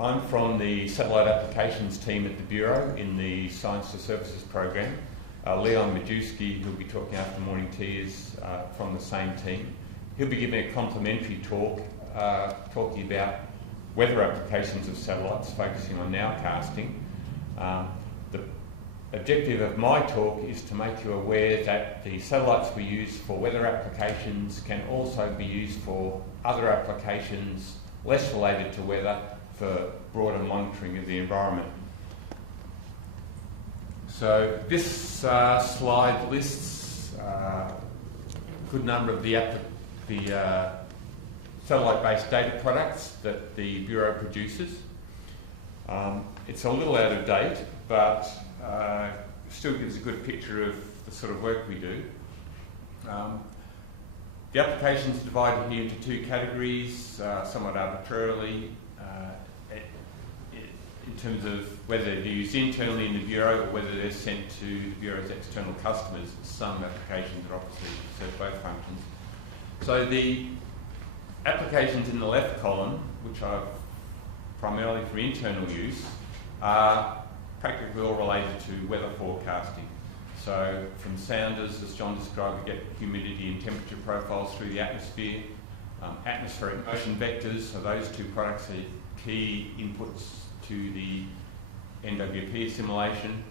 I'm from the Satellite Applications team at the Bureau in the Science to Services program. Leon Majewski, who'll be talking after morning tea, is from the same team. He'll be giving a complimentary talk talking about weather applications of satellites, focusing on nowcasting. The objective of my talk is to make you aware that the satellites we use for weather applications can also be used for other applications less related to weather for broader monitoring of the environment. So this slide lists a good number of the satellite-based data products that the Bureau produces. It's a little out of date, but still gives a good picture of the sort of work we do. The applications are divided here into two categories, somewhat arbitrarily, in terms of whether they're used internally in the Bureau or whether they're sent to the Bureau's external customers. Some applications that obviously serve both functions. So the applications in the left column, which are primarily for internal use, are practically all related to weather forecasting. So from sounders, as John described, we get humidity and temperature profiles through the atmosphere. Atmospheric motion vectors, so those two products are key inputs to the NWP assimilation.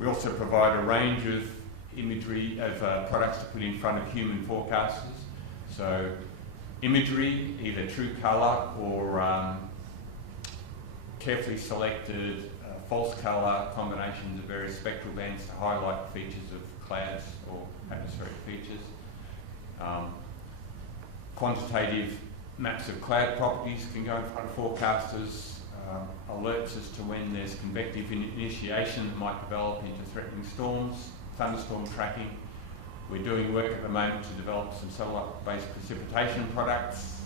We also provide a range of imagery of products to put in front of human forecasters. So imagery, either true colour or carefully selected false colour combinations of various spectral bands to highlight features of clouds or atmospheric features. Quantitative maps of cloud properties can go in front of forecasters. Alerts as to when there's convective initiation that might develop into threatening storms, thunderstorm tracking. We're doing work at the moment to develop some satellite-based precipitation products,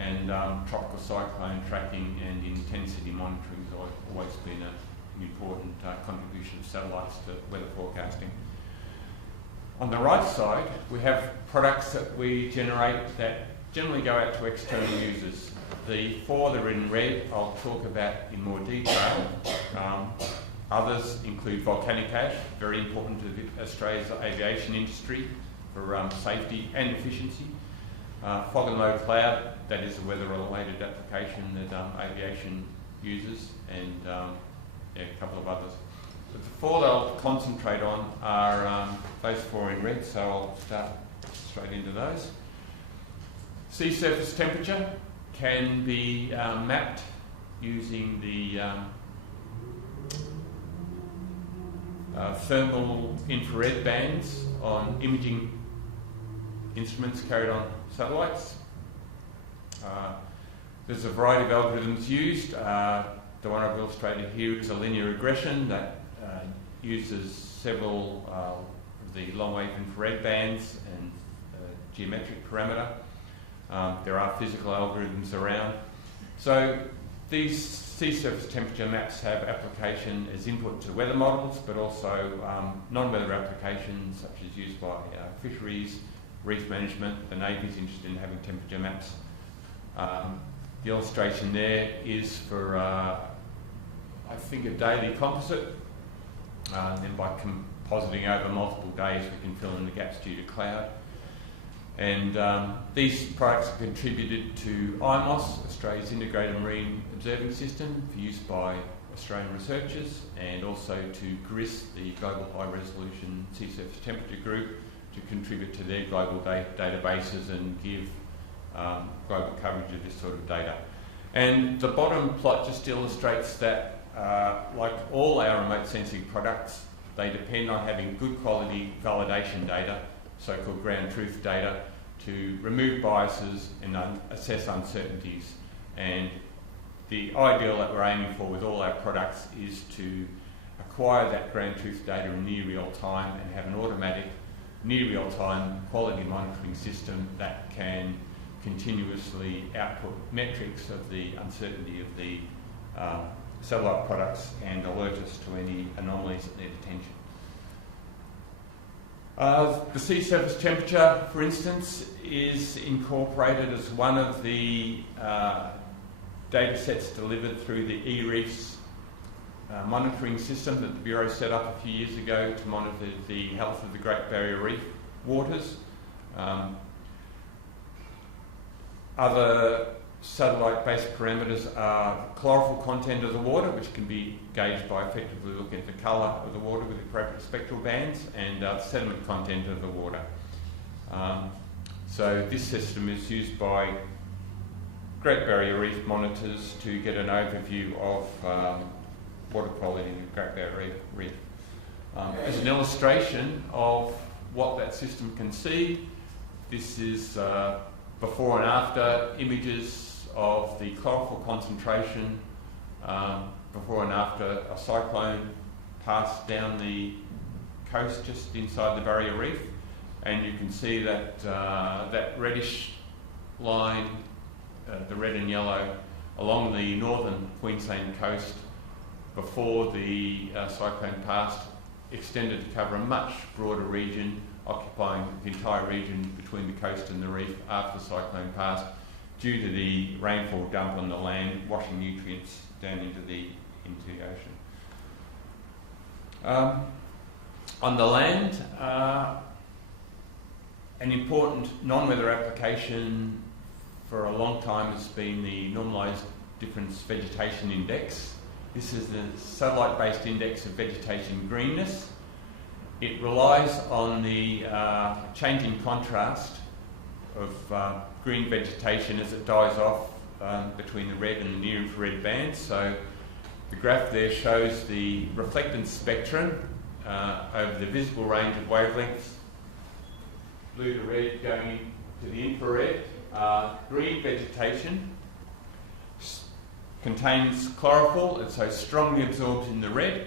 and tropical cyclone tracking and intensity monitoring has always been an important contribution of satellites to weather forecasting. On the right side, we have products that we generate that generally go out to external users. The four that are in red I'll talk about in more detail. Others include volcanic ash, very important to Australia's aviation industry for safety and efficiency. Fog and low cloud, that is a weather-related application that aviation uses, and a couple of others. But the four that I'll concentrate on are those four in red, so I'll start straight into those. Sea surface temperature can be mapped using the thermal infrared bands on imaging instruments carried on satellites. There's a variety of algorithms used. The one I've illustrated here is a linear regression that uses several of the long-wave infrared bands and geometric parameter. There are physical algorithms around. So these sea surface temperature maps have application as input to weather models, but also non-weather applications such as used by fisheries, reef management. The Navy's interested in having temperature maps. The illustration there is for, I think, a daily composite. Then by compositing over multiple days, we can fill in the gaps due to cloud. And these products are contributed to IMOS, Australia's Integrated Marine Observing System, for use by Australian researchers, and also to GRIS, the Global High Resolution Sea Surface Temperature Group, to contribute to their global databases and give global coverage of this sort of data. And the bottom plot just illustrates that, like all our remote sensing products, they depend on having good quality validation data, so-called ground truth data, to remove biases and assess uncertainties. And the ideal that we're aiming for with all our products is to acquire that ground truth data in near real time and have an automatic near real time quality monitoring system that can continuously output metrics of the uncertainty of the satellite products and alert us to any anomalies that need attention. The sea surface temperature, for instance, is incorporated as one of the data sets delivered through the eReefs monitoring system that the Bureau set up a few years ago to monitor the health of the Great Barrier Reef waters. Other satellite-based parameters are chlorophyll content of the water, which can be gauged by effectively looking at the colour of the water with appropriate spectral bands, and sediment content of the water. So this system is used by Great Barrier Reef monitors to get an overview of water quality in the Great Barrier Reef. As an illustration of what that system can see, this is before and after images of the chlorophyll concentration before and after a cyclone passed down the coast just inside the Barrier Reef, and you can see that that reddish line, the red and yellow, along the northern Queensland coast before the cyclone passed, extended to cover a much broader region, occupying the entire region between the coast and the reef after the cyclone passed, due to the rainfall dump on the land, washing nutrients down into the ocean. On the land, an important non-weather application for a long time has been the Normalised Difference Vegetation Index. This is the satellite-based index of vegetation greenness. It relies on the changing contrast of green vegetation as it dies off between the red and the near-infrared bands. So the graph there shows the reflectance spectrum over the visible range of wavelengths, blue to red going to the infrared. Green vegetation contains chlorophyll, and so strongly absorbs in the red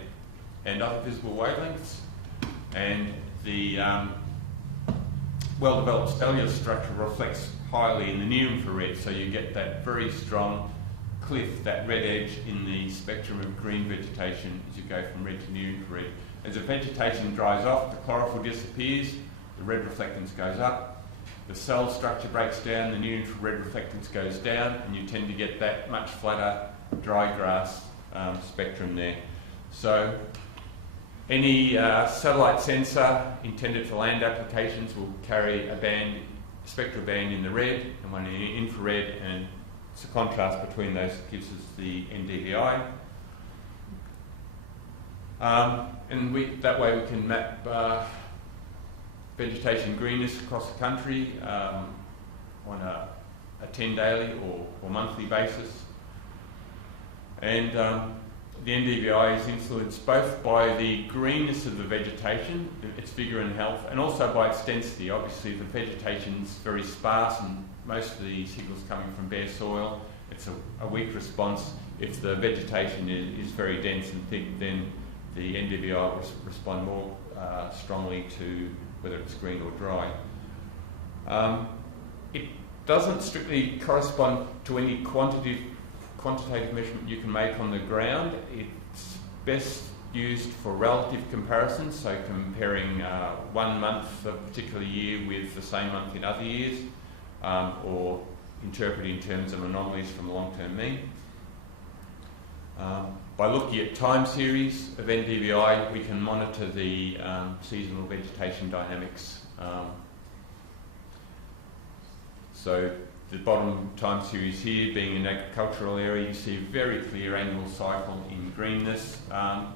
and other visible wavelengths, and the well-developed cellular structure reflects highly in the near-infrared, so you get that very strong cliff, that red edge in the spectrum of green vegetation as you go from red to near-infrared. As the vegetation dries off, the chlorophyll disappears, the red reflectance goes up, the cell structure breaks down, the near-infrared reflectance goes down, and you tend to get that much flatter dry grass spectrum there. So any satellite sensor intended for land applications will carry a band, spectral band in the red and one in the infrared, and it's a contrast between those that gives us the NDVI. And that way we can map vegetation greenness across the country on a 10 daily or monthly basis. And the NDVI is influenced both by the greenness of the vegetation, its vigour and health, and also by its density. Obviously the vegetation is very sparse and most of the signals coming from bare soil. It's a weak response. If the vegetation is very dense and thick, then the NDVI will respond more strongly to whether it's green or dry. It doesn't strictly correspond to any quantitative measurement you can make on the ground. It's best used for relative comparisons, so comparing 1 month of a particular year with the same month in other years, or interpreting in terms of anomalies from the long-term mean. By looking at time series of NDVI, we can monitor the seasonal vegetation dynamics. So the bottom time series here, being an agricultural area, you see a very clear annual cycle in greenness,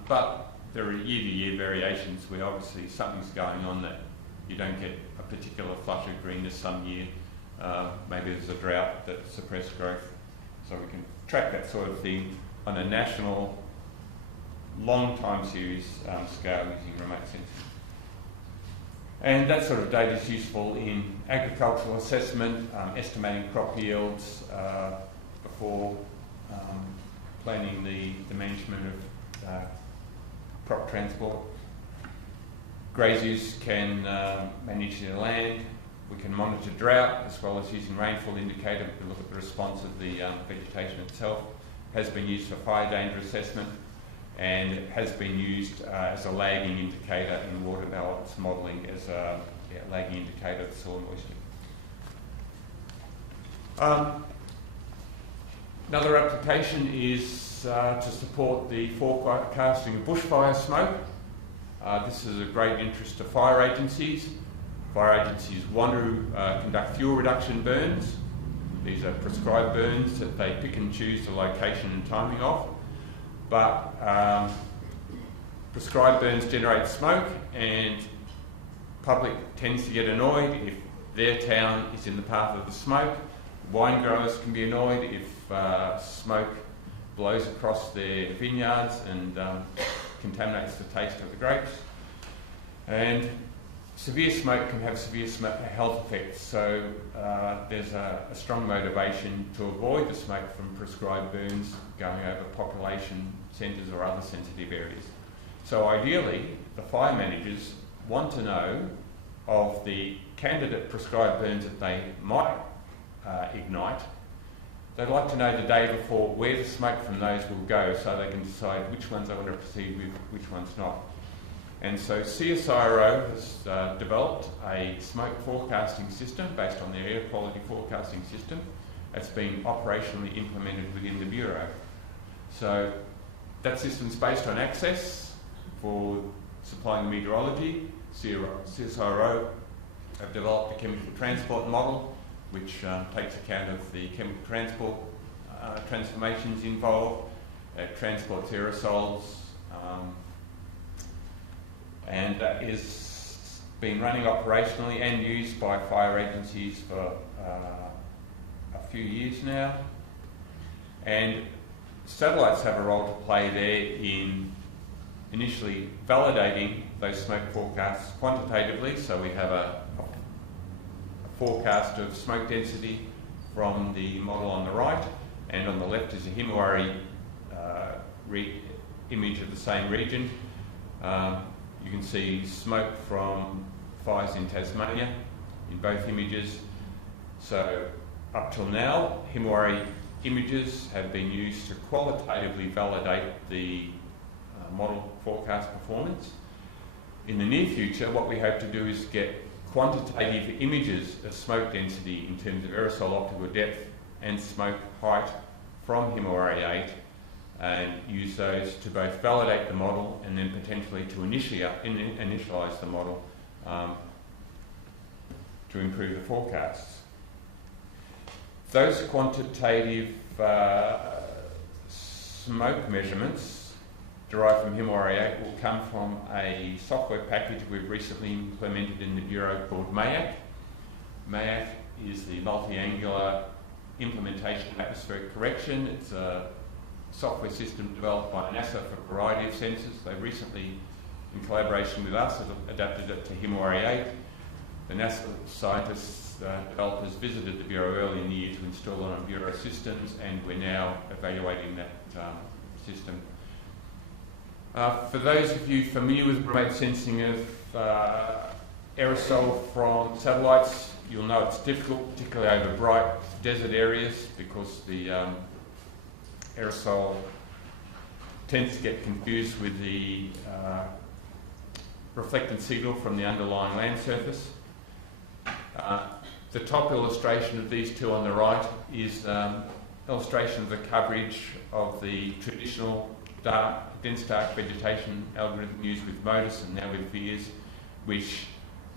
but there are year-to-year variations where obviously something's going on that you don't get a particular flush of greenness some year. Maybe there's a drought that suppressed growth. So we can track that sort of thing on a national long time series scale using remote sensing. And that sort of data is useful in agricultural assessment, estimating crop yields before planning the management of crop transport. Graziers can manage their land. We can monitor drought as well as using rainfall indicator to look at the response of the vegetation itself. Has been used for fire danger assessment, and it has been used as a lagging indicator in water balance modelling, as a lagging indicator of soil moisture. Another application is to support the forecasting of bushfire smoke. This is of great interest to fire agencies. Fire agencies want to conduct fuel reduction burns. These are prescribed burns that they pick and choose the location and timing of. But prescribed burns generate smoke, and public tends to get annoyed if their town is in the path of the smoke. Wine growers can be annoyed if smoke blows across their vineyards and contaminates the taste of the grapes. And severe smoke can have severe health effects, so there's a strong motivation to avoid the smoke from prescribed burns going over population centres or other sensitive areas. So ideally, the fire managers want to know of the candidate prescribed burns that they might ignite. They'd like to know the day before where the smoke from those will go, so they can decide which ones they want to proceed with, which ones not. And so CSIRO has developed a smoke forecasting system based on their air quality forecasting system. It's been operationally implemented within the Bureau. So that system's based on access for supplying meteorology. CSIRO have developed a chemical transport model which takes account of the chemical transport transformations involved. It transports aerosols and is been running operationally and used by fire agencies for a few years now. And satellites have a role to play there in initially validating those smoke forecasts quantitatively. So we have a forecast of smoke density from the model on the right, and on the left is a Himawari image of the same region. You can see smoke from fires in Tasmania in both images. So up till now, Himawari images have been used to qualitatively validate the model forecast performance. In the near future, what we hope to do is get quantitative images of smoke density in terms of aerosol optical depth and smoke height from Himawari 8, and use those to both validate the model and then potentially to initialise the model to improve the forecasts. Those quantitative smoke measurements derived from Himawari 8 will come from a software package we've recently implemented in the Bureau called MAIAC. MAIAC is the multi-angular implementation of atmospheric correction. It's a software system developed by NASA for a variety of sensors. They recently, in collaboration with us, have adapted it to Himawari 8. The NASA scientists, developers visited the Bureau early in the year to install it on Bureau systems, and we're now evaluating that system. For those of you familiar with remote sensing of aerosol from satellites, you'll know it's difficult, particularly over bright desert areas, because the aerosol tends to get confused with the reflected signal from the underlying land surface. The top illustration of these two on the right is illustration of the coverage of the traditional dense dark vegetation algorithm used with MODIS and now with VIIRS, which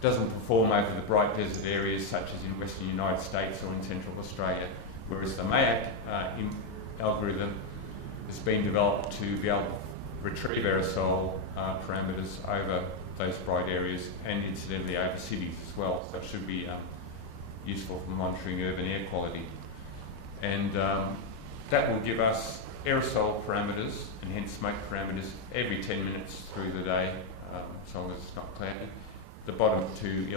doesn't perform over the bright desert areas such as in western United States or in central Australia, whereas the MAIAC algorithm has been developed to be able to retrieve aerosol parameters over those bright areas and incidentally over cities as well, so it should be useful for monitoring urban air quality. And that will give us aerosol parameters and hence smoke parameters every 10 minutes through the day, as long as it's not cloudy. The bottom two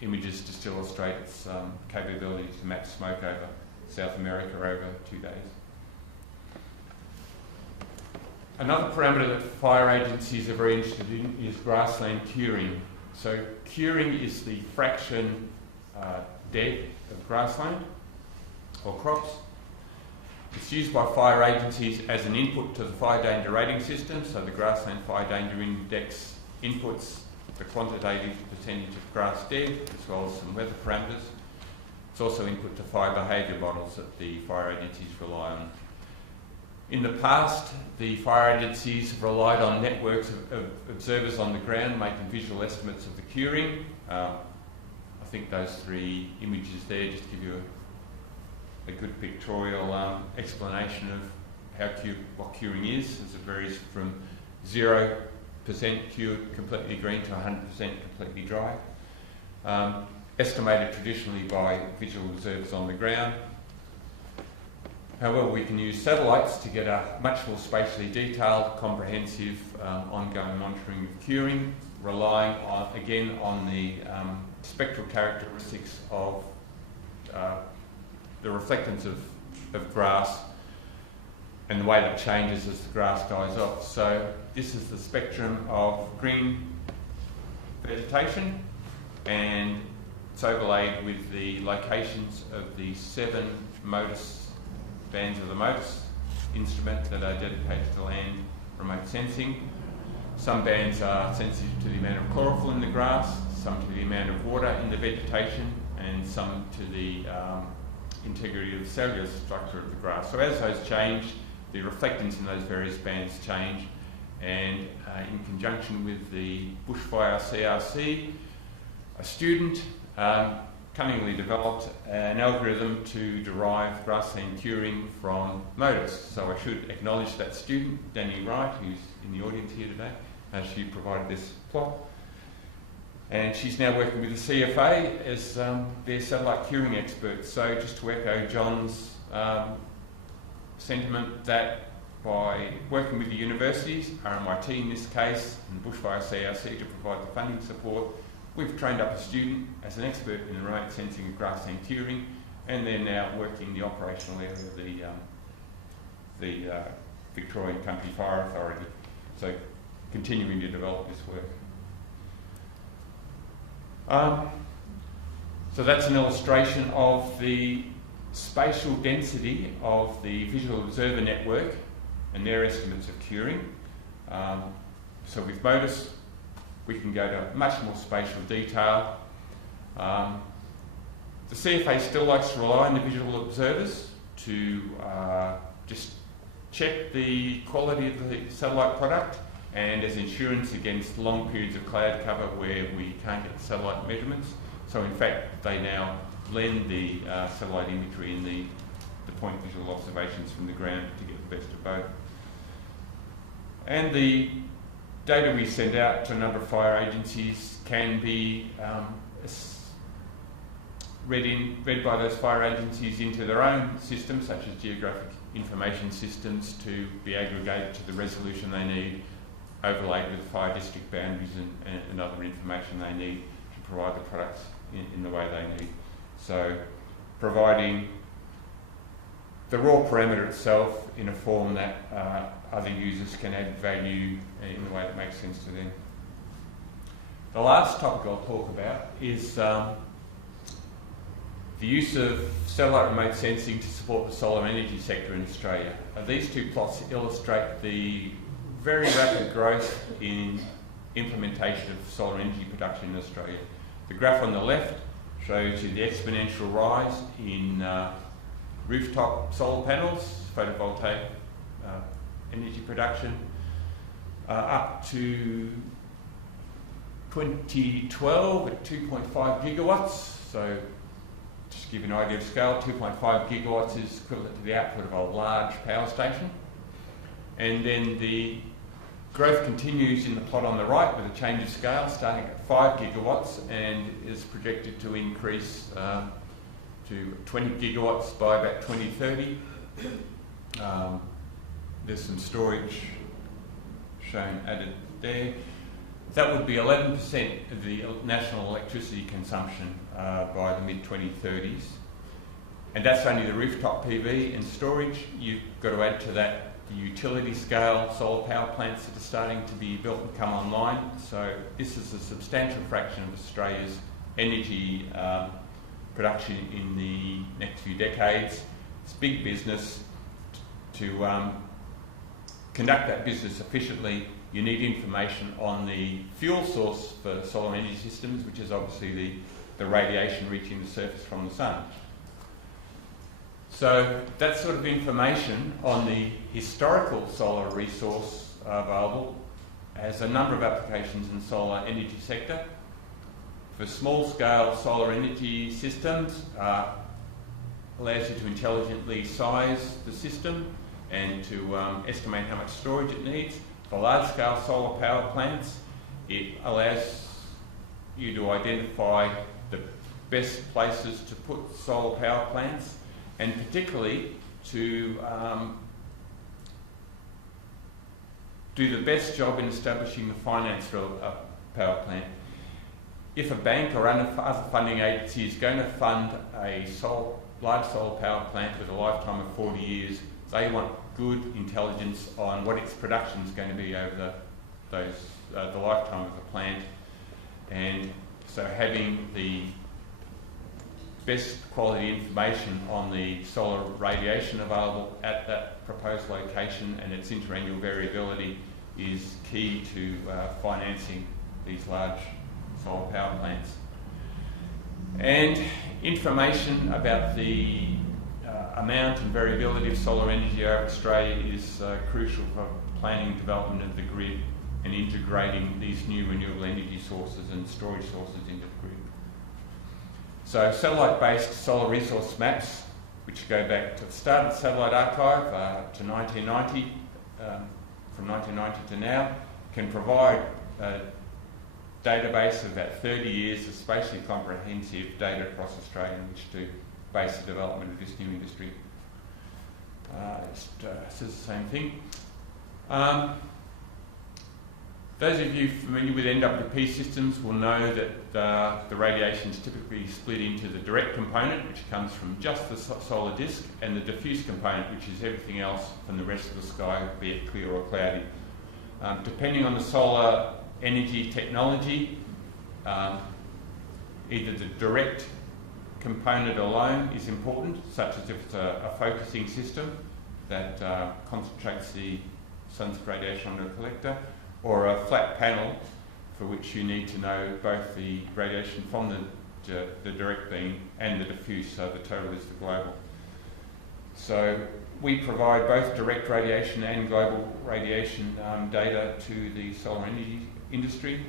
images just illustrate its capability to map smoke over South America over 2 days. Another parameter that fire agencies are very interested in is grassland curing. So curing is the fraction dead of grassland or crops. It's used by fire agencies as an input to the fire danger rating system, so the Grassland Fire Danger Index inputs the quantitative percentage of grass dead, as well as some weather parameters. It's also input to fire behaviour models that the fire agencies rely on. In the past, the fire agencies have relied on networks of observers on the ground making visual estimates of the curing. I think those three images there just give you a good pictorial explanation of what curing is, as it varies from 0% cured completely green to 100% completely dry. Estimated traditionally by visual observers on the ground. However, we can use satellites to get a much more spatially detailed, comprehensive, ongoing monitoring of curing, relying on, again, on the spectral characteristics of the reflectance of grass and the way that changes as the grass dies off. So this is the spectrum of green vegetation, and it's overlaid with the locations of the 7 bands of the MODIS instrument that are dedicated to land remote sensing. Some bands are sensitive to the amount of chlorophyll in the grass, some to the amount of water in the vegetation, and some to the integrity of the cellular structure of the grass. So as those change, the reflectance in those various bands change, and in conjunction with the Bushfire CRC, a student cunningly developed an algorithm to derive grassland curing from MODIS. So I should acknowledge that student, Danny Wright, who's in the audience here today. She provided this plot. And she's now working with the CFA as their satellite curing expert. So just to echo John's sentiment that by working with the universities, RMIT in this case, and Bushfire CRC to provide the funding support, we've trained up a student as an expert in remote sensing of grassland curing, and they're now working the operational area of the Victorian Country Fire Authority. So continuing to develop this work. So that's an illustration of the spatial density of the visual observer network and their estimates of curing. So with MODIS, we can go to much more spatial detail. The CFA still likes to rely on the visual observers to just check the quality of the satellite product and as insurance against long periods of cloud cover where we can't get satellite measurements. So in fact, they now blend the satellite imagery and the point visual observations from the ground to get the best of both. And the data we send out to a number of fire agencies can be read by those fire agencies into their own systems, such as geographic information systems, to be aggregated to the resolution they need, overlaid with fire district boundaries and other information they need to provide the products in the way they need. So providing the raw parameter itself in a form that other users can add value in the way that makes sense to them. The last topic I'll talk about is the use of satellite remote sensing to support the solar energy sector in Australia. These two plots illustrate the very rapid growth in implementation of solar energy production in Australia. The graph on the left shows you the exponential rise in rooftop solar panels, photovoltaic energy production, up to 2012 at 2.5 gigawatts. So just to give you an idea of scale, 2.5 gigawatts is equivalent to the output of a large power station. And then the growth continues in the plot on the right with a change of scale, starting at 5 gigawatts and is projected to increase to 20 gigawatts by about 2030. There's some storage shown added there. That would be 11% of the national electricity consumption by the mid-2030s. And that's only the rooftop PV and storage. You've got to add to that the utility scale solar power plants that are starting to be built and come online. So this is a substantial fraction of Australia's energy production in the next few decades. It's big business. To conduct that business efficiently, you need information on the fuel source for solar energy systems, which is obviously the radiation reaching the surface from the sun. So that sort of information on the historical solar resource available has a number of applications in the solar energy sector. For small-scale solar energy systems, allows you to intelligently size the system and to estimate how much storage it needs. For large-scale solar power plants, it allows you to identify the best places to put solar power plants, and particularly to do the best job in establishing the finance for a power plant. If a bank or other funding agency is going to fund a large solar power plant with a lifetime of 40 years, they want good intelligence on what its production is going to be over the lifetime of the plant. And so having the best quality information on the solar radiation available at that proposed location and its interannual variability is key to financing these large solar power plants. And information about the amount and variability of solar energy over Australia is crucial for planning and development of the grid and integrating these new renewable energy sources and storage sources into the grid. So satellite-based solar resource maps, which go back to the start of the satellite archive to 1990, from 1990 to now, can provide a database of about 30 years of spatially comprehensive data across Australia in which to base the development of this new industry. It says the same thing. Those of you familiar with NWP systems will know that the radiation is typically split into the direct component, which comes from just the solar disk, and the diffuse component, which is everything else from the rest of the sky, be it clear or cloudy. Depending on the solar energy technology, either the direct component alone is important, such as if it's a focusing system that concentrates the sun's radiation onto a collector, or a flat panel for which you need to know both the radiation from the direct beam and the diffuse, so the total is the global. So we provide both direct radiation and global radiation data to the solar energy industry.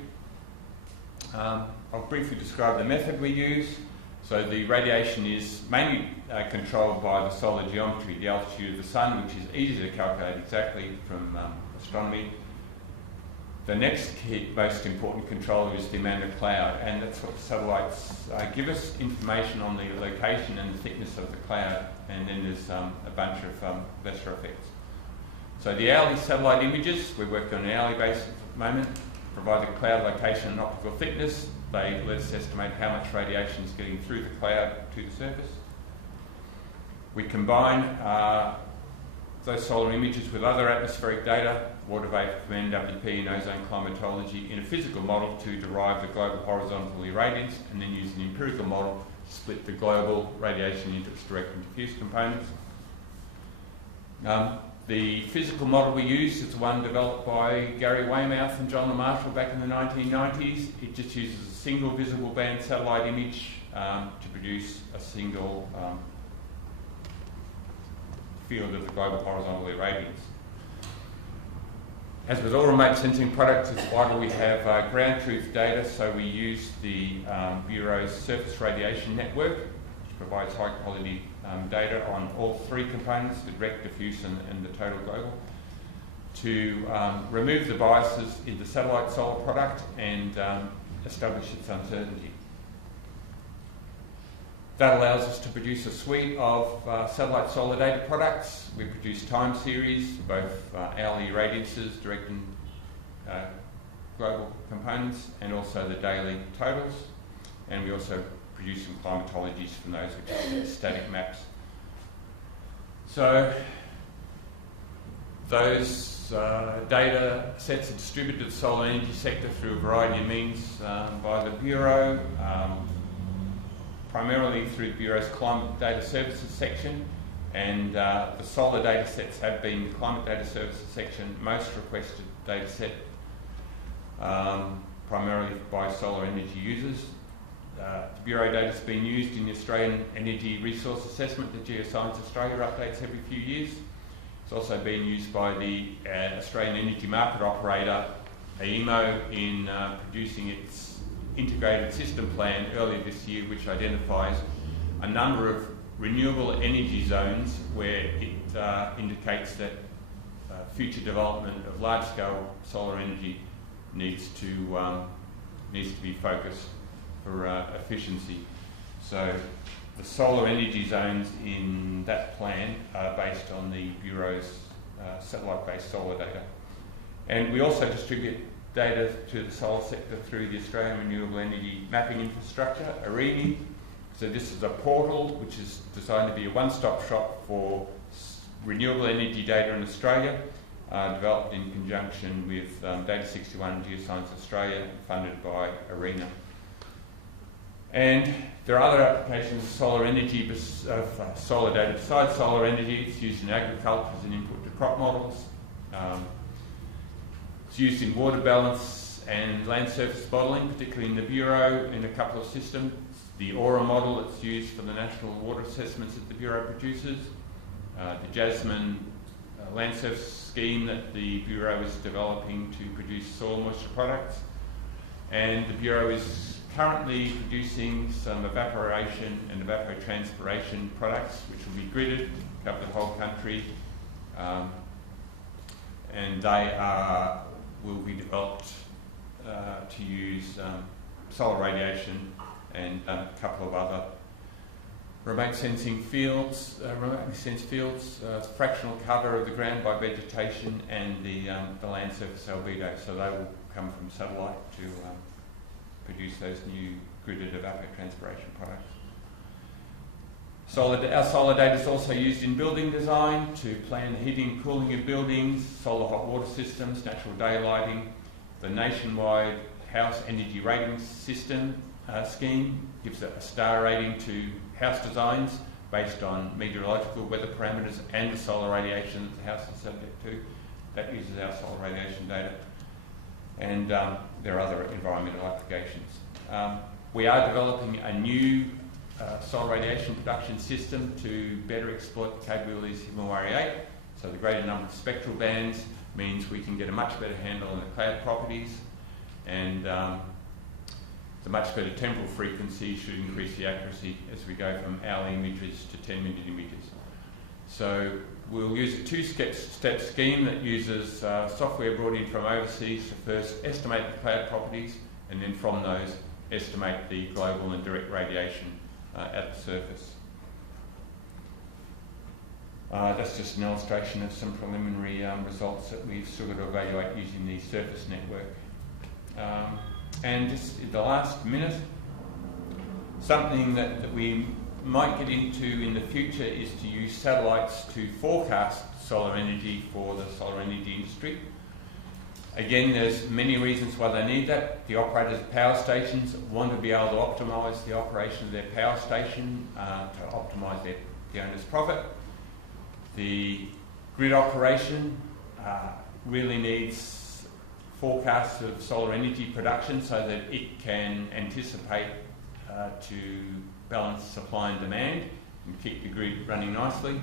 I'll briefly describe the method we use. So the radiation is mainly controlled by the solar geometry, the altitude of the sun, which is easy to calculate exactly from astronomy. The next key, most important controller is the amount of cloud, and that's what the satellites give us, information on the location and the thickness of the cloud, and then there's a bunch of lesser effects. So the hourly satellite images, we're working on an hourly basis at the moment, provide the cloud location and optical thickness. They let us estimate how much radiation is getting through the cloud to the surface. We combine those solar images with other atmospheric data, water vapour from NWP and ozone climatology, in a physical model to derive the global horizontal irradiance, and then use an empirical model to split the global radiation into its direct and diffuse components. The physical model we use is the one developed by Gary Weymouth and John LaMarshall back in the 1990s. It just uses a single visible band satellite image to produce a single field of the global horizontal irradiance. As with all remote sensing products, it's vital we have ground truth data, so we use the Bureau's surface radiation network, which provides high quality data on all three components, the direct, diffuse and the total global, to remove the biases in the satellite solar product and establish its uncertainty. That allows us to produce a suite of satellite solar data products. We produce time series, both hourly irradiances, direct and global components, and also the daily totals. And we also produce some climatologies from those, which are static maps. So those data sets are distributed to the solar energy sector through a variety of means by the Bureau, primarily through the Bureau's Climate Data Services section, and the solar data sets have been the Climate Data Services section most requested data set, primarily by solar energy users. the Bureau data has been used in the Australian Energy Resource Assessment that Geoscience Australia updates every few years. It's also been used by the Australian Energy Market Operator, AEMO, in producing its integrated system plan earlier this year, which identifies a number of renewable energy zones where it indicates that future development of large-scale solar energy needs to be focused for efficiency. So the solar energy zones in that plan are based on the Bureau's satellite-based solar data. And we also distribute data to the solar sector through the Australian Renewable Energy Mapping Infrastructure, AREMI. So this is a portal which is designed to be a one-stop shop for renewable energy data in Australia, developed in conjunction with Data 61 and Geoscience Australia, funded by AREMI. And there are other applications of solar energy, solar data besides solar energy. It's used in agriculture as an input to crop models. It's used in water balance and land surface modelling, particularly in the Bureau, in a couple of systems. The AURA model that's used for the national water assessments that the Bureau produces. The Jasmine land surface scheme that the Bureau is developing to produce soil moisture products. And the Bureau is currently producing some evaporation and evapotranspiration products, which will be gridded, cover the whole country, and they will be developed to use solar radiation and a couple of other remote sensing fields, remotely sensed fields, fractional cover of the ground by vegetation, and the land surface albedo. So they will come from satellite to produce those new gridded evapotranspiration products. Our solar data is also used in building design to plan the heating and cooling of buildings, solar hot water systems, natural daylighting. The nationwide house energy rating system scheme gives a star rating to house designs based on meteorological weather parameters and the solar radiation that the house is subject to. That uses our solar radiation data. And there are other environmental applications. We are developing a new solar radiation production system to better exploit the capabilities of MAIAC. So the greater number of spectral bands means we can get a much better handle on the cloud properties, and the much better temporal frequency should increase the accuracy as we go from hourly images to 10-minute images. So we'll use a two-step scheme that uses software brought in from overseas to first estimate the cloud properties, and then from those estimate the global and direct radiation at the surface. That's just an illustration of some preliminary results that we've still got to evaluate using the surface network. And just in the last minute, something that we might get into in the future is to use satellites to forecast solar energy for the solar energy industry. Again, there's many reasons why they need that. The operators of power stations want to be able to optimise the operation of their power station to optimise the owner's profit. The grid operation really needs forecasts of solar energy production so that it can anticipate to balance supply and demand and keep the grid running nicely.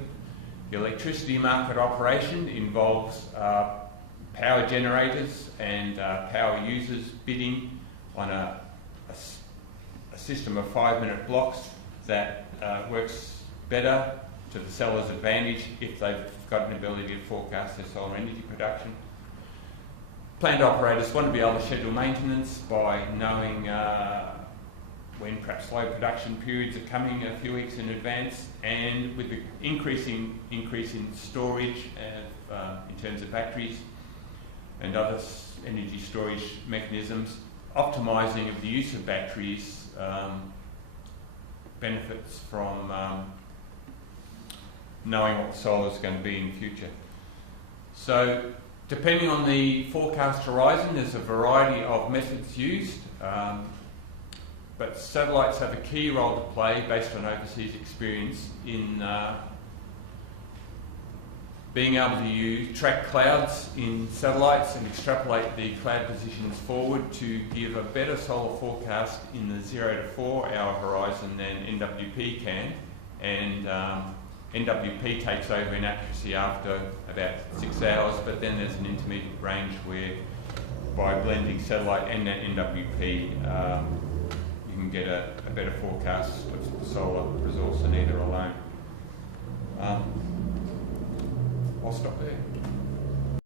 The electricity market operation involves power generators and power users bidding on a system of 5-minute blocks that works better to the seller's advantage if they've got an ability to forecast their solar energy production. Plant operators want to be able to schedule maintenance by knowing when perhaps low production periods are coming a few weeks in advance, and with the increase in storage in terms of batteries and other energy storage mechanisms, optimising of the use of batteries benefits from knowing what solar is going to be in the future. So depending on the forecast horizon, there's a variety of methods used, but satellites have a key role to play based on overseas experience in being able to track clouds in satellites and extrapolate the cloud positions forward to give a better solar forecast in the 0 to 4 hour horizon than NWP can. And NWP takes over in accuracy after about 6 hours, but then there's an intermediate range where by blending satellite and that NWP you can get a better forecast of the solar resource than either alone. I'll stop there.